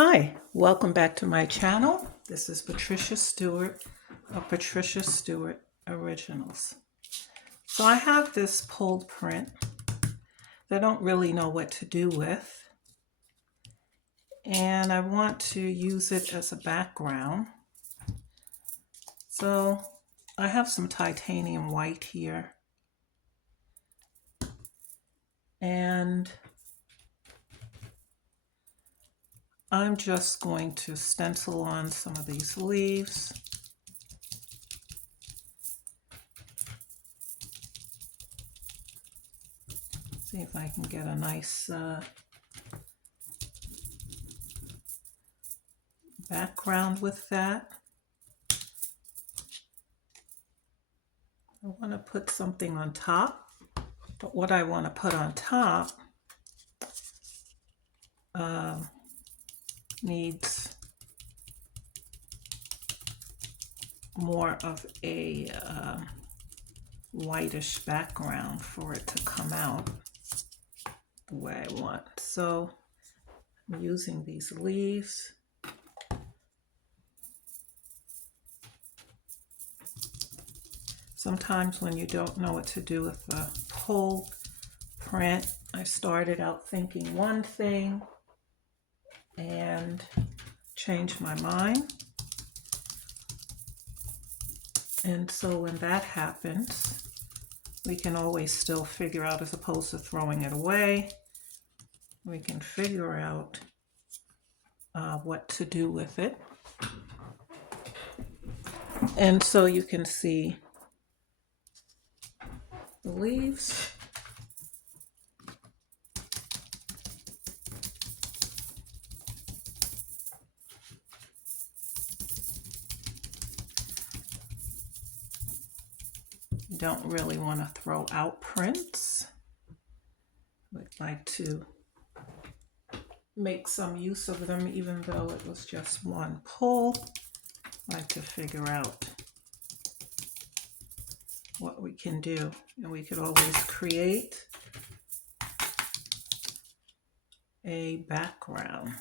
Hi, welcome back to my channel. This is Patricia Stuart of Patricia Stuart Originals. So I have this pulled print that I don't really know what to do with, and I want to use it as a background. So I have some titanium white here, and I'm just going to stencil on some of these leaves. See if I can get a nice background with that. I want to put something on top, but what I want to put on top needs more of a whitish background for it to come out the way I want. So I'm using these leaves. Sometimes when you don't know what to do with the pulled print, I started out thinking one thing and changed my mind. And so when that happens, we can always still figure out, as opposed to throwing it away, we can figure out what to do with it. And so you can see the leaves. You don't really want to throw out prints. I'd like to make some use of them, even though it was just one pull. I like to figure out what we can do, and we could always create a background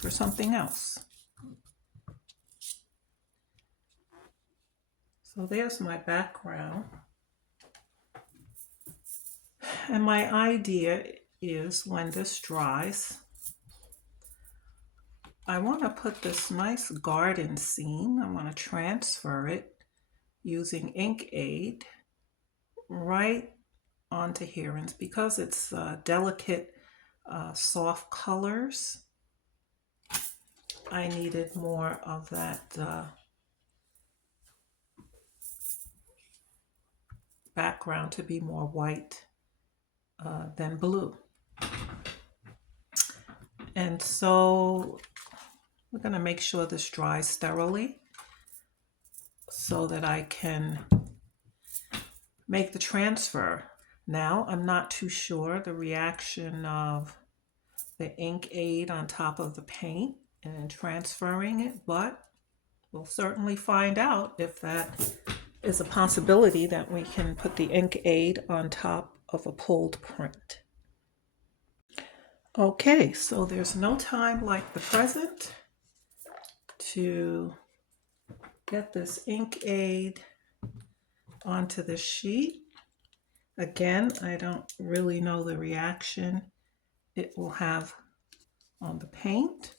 for something else. So there's my background. And my idea is, when this dries, I want to put this nice garden scene, I want to transfer it using ink aid right onto here. And because it's delicate, soft colors, I needed more of that background to be more white than blue. And so we're going to make sure this dries thoroughly so that I can make the transfer. Now, I'm not too sure the reaction of the ink aid on top of the paint and transferring it, but we'll certainly find out if that is a possibility, that we can put the ink aid on top of a pulled print. Okay, so there's no time like the present to get this ink aid onto the sheet. Again, I don't really know the reaction it will have on the paint.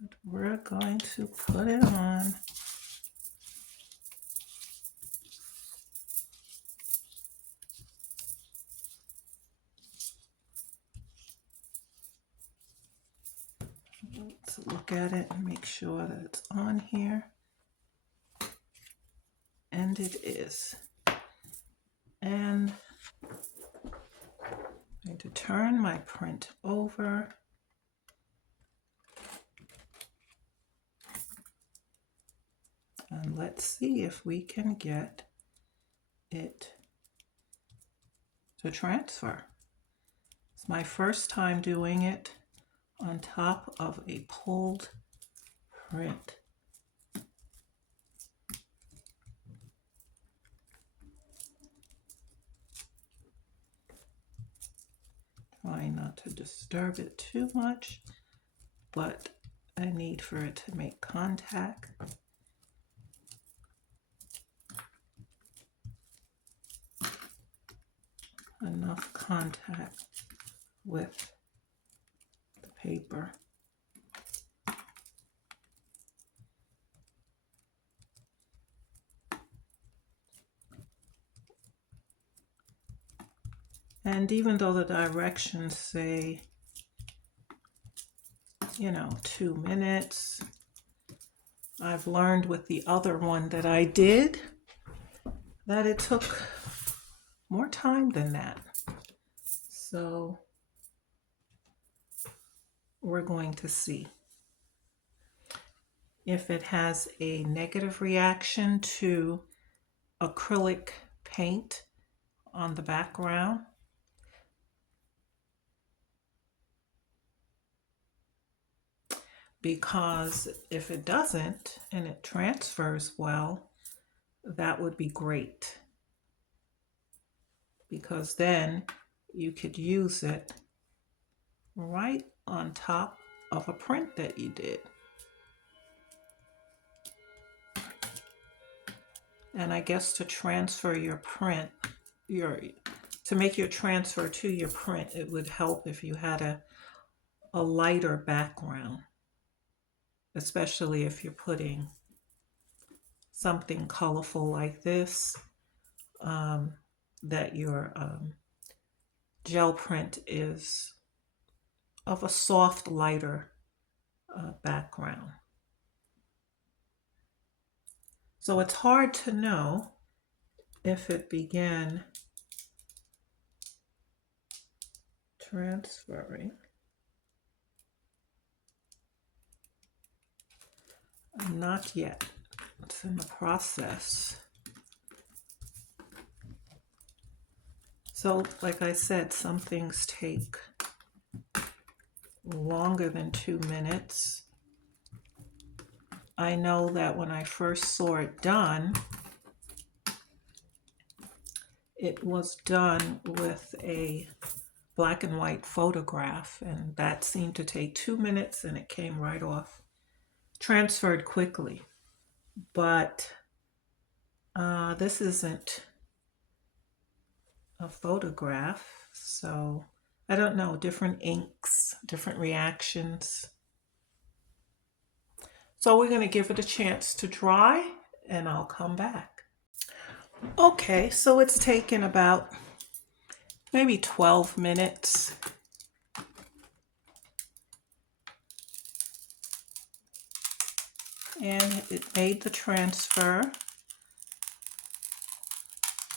But we're going to put it on. Let's look at it and make sure that it's on here. And it is. And I'm going to turn my print over. And let's see if we can get it to transfer. It's my first time doing it on top of a pulled print. trying not to disturb it too much, but I need for it to make contact. Enough contact with the paper. And even though the directions say, 2 minutes, I've learned with the other one that I did that it took more time than that. So we're going to see if it has a negative reaction to acrylic paint on the background. Because if it doesn't and it transfers well, that would be great. Because then you could use it right on top of a print that you did. And I guess to transfer your print, to make your transfer to your print, it would help if you had a lighter background, especially if you're putting something colorful like this, that your gel print is of a soft, lighter background. So it's hard to know if it began transferring. Not yet. It's in the process. So, like I said, some things take longer than 2 minutes. I know that when I first saw it done, it was done with a black and white photograph, and that seemed to take 2 minutes and it came right off. Transferred quickly. But this isn't a photograph, so I don't know, different inks, different reactions. So we're going to give it a chance to dry and I'll come back. Okay, so it's taken about maybe 12 minutes. And it made the transfer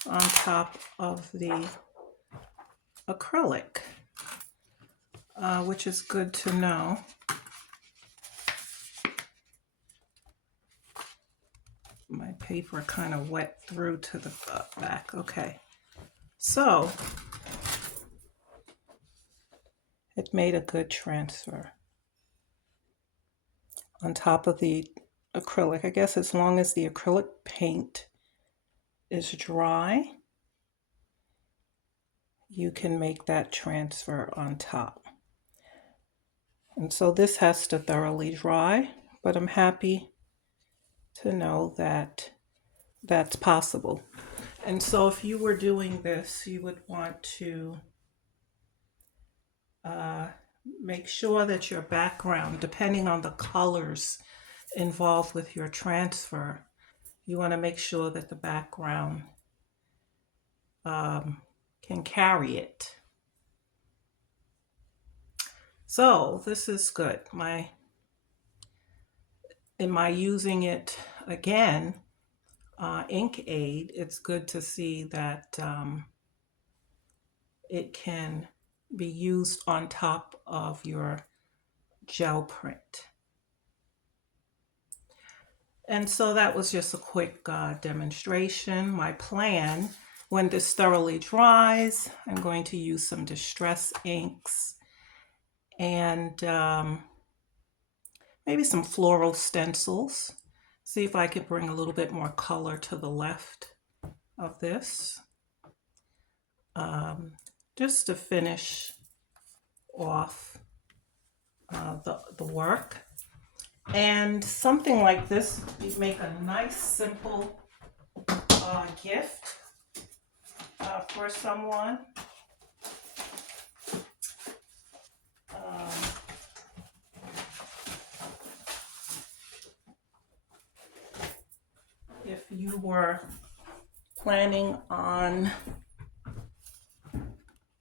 on top of the acrylic, which is good to know. My paper kind of wet through to the back. Okay, so it made a good transfer on top of the acrylic. I guess as long as the acrylic paint is dry, you can make that transfer on top. And so this has to thoroughly dry, but I'm happy to know that that's possible. And so if you were doing this, you would want to make sure that your background, depending on the colors involved with your transfer, you want to make sure that the background can carry it. So this is good. Am I using it again? Ink Aid, it's good to see that it can be used on top of your gel print. And so that was just a quick demonstration. My plan, when this thoroughly dries, I'm going to use some distress inks and maybe some floral stencils. See if I can bring a little bit more color to the left of this. Just to finish off the work. And something like this, you make a nice simple gift for someone. If you were planning on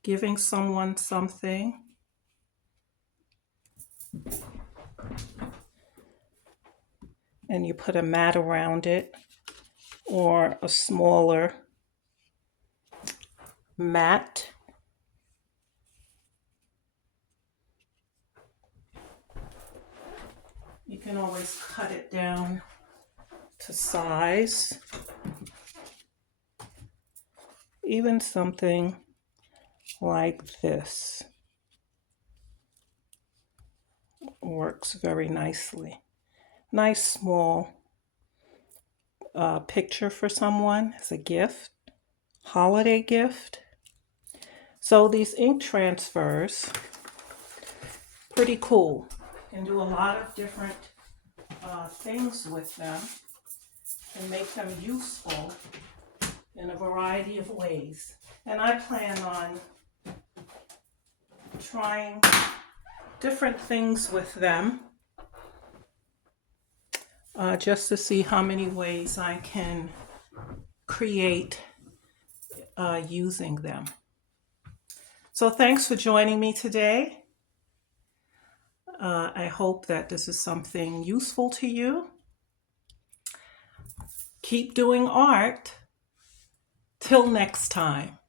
giving someone something, and you put a mat around it, or a smaller mat, you can always cut it down to size. Even something like this works very nicely. Nice small picture for someone as a gift, holiday gift. So these ink transfers, pretty cool. You can do a lot of different things with them and make them useful in a variety of ways. And I plan on trying different things with them just to see how many ways I can create using them. So thanks for joining me today. I hope that this is something useful to you. Keep doing art. Till next time.